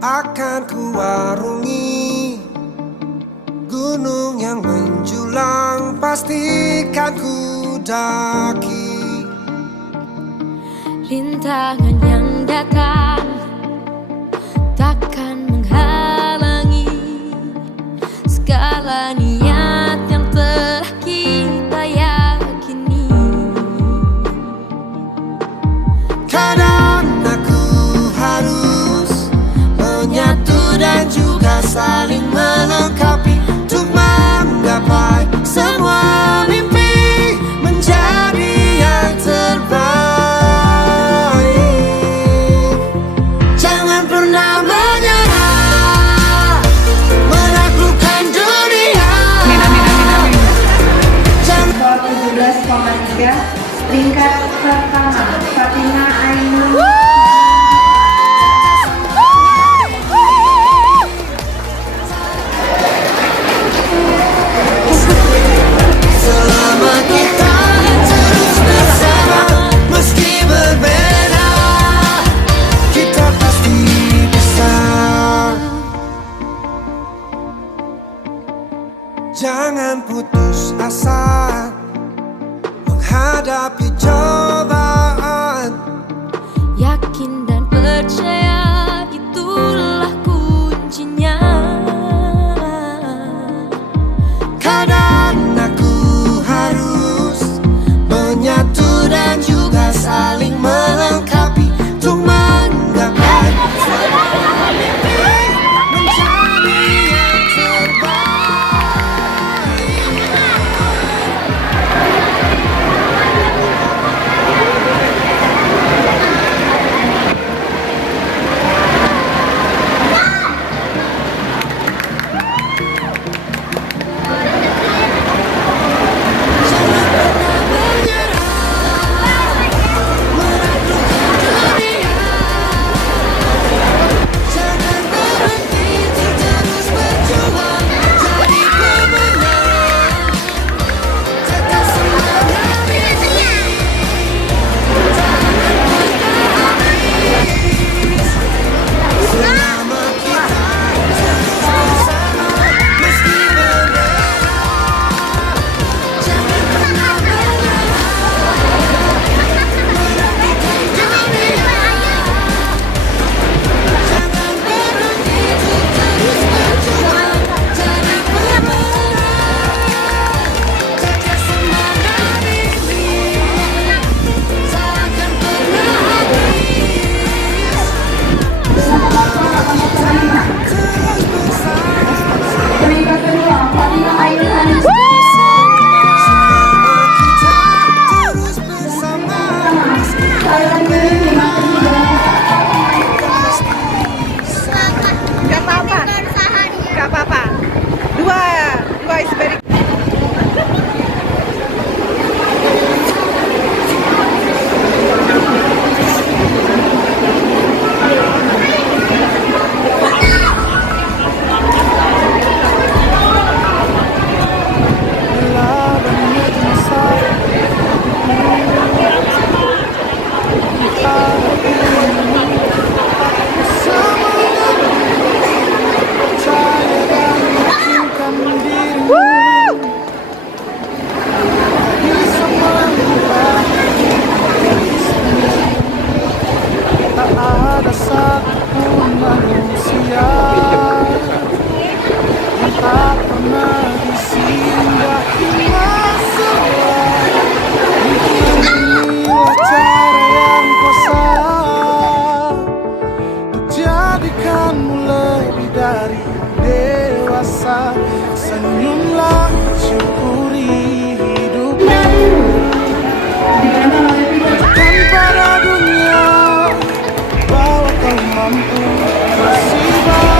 Akan kuarungi gunung yang menjulang, pastikan ku daki. Rintangan yang datang takkan menghalangi segala niat yang telah kita yakini. Kadang aku harus menyatu dan juga saling melengkapi untuk menggapai semua mimpi menjadi yang terbaik. Jangan pernah menyerah, menaklukkan dunia. Skor 17,3, peringkat pertama Fatima Ainun. Selama kita terus bersama, meski berbeda, kita pasti bisa. Jangan putus asa menghadapi cobaan. Yakin dan percaya, itulah kuncinya. Kadang aku harus menyatu dan juga saling melengkapi untuk menggapai semua mimpi menjadi yang terbaik. Jangan berhenti untuk terus berjuang, jadi pemenang. Tetap semangat ini, jangan pernah habis. Selama kita terus bersama, meski berbeda, jangan pernah menyerah, menaklukkan dunia. Jangan berhenti untuk terus berjuang, jadi pemenang. Jaga semangat ini, takkan pernah habis. Terus bersama, Peringkat kedua Fatima Ainun. selama kita terus bersama, Thailand peringkat ketiga. Gak apa-apa, gak apa-apa. Dua is very. tak ada satupun manusia yang tak pernah disinggahi masalah. Inilah cara yang kuasa untuk jadikanmu lebih dari dewasa. Senyumlah, syukuri hidupmu. Bukan pada dunia bahwa kau mampu bersih.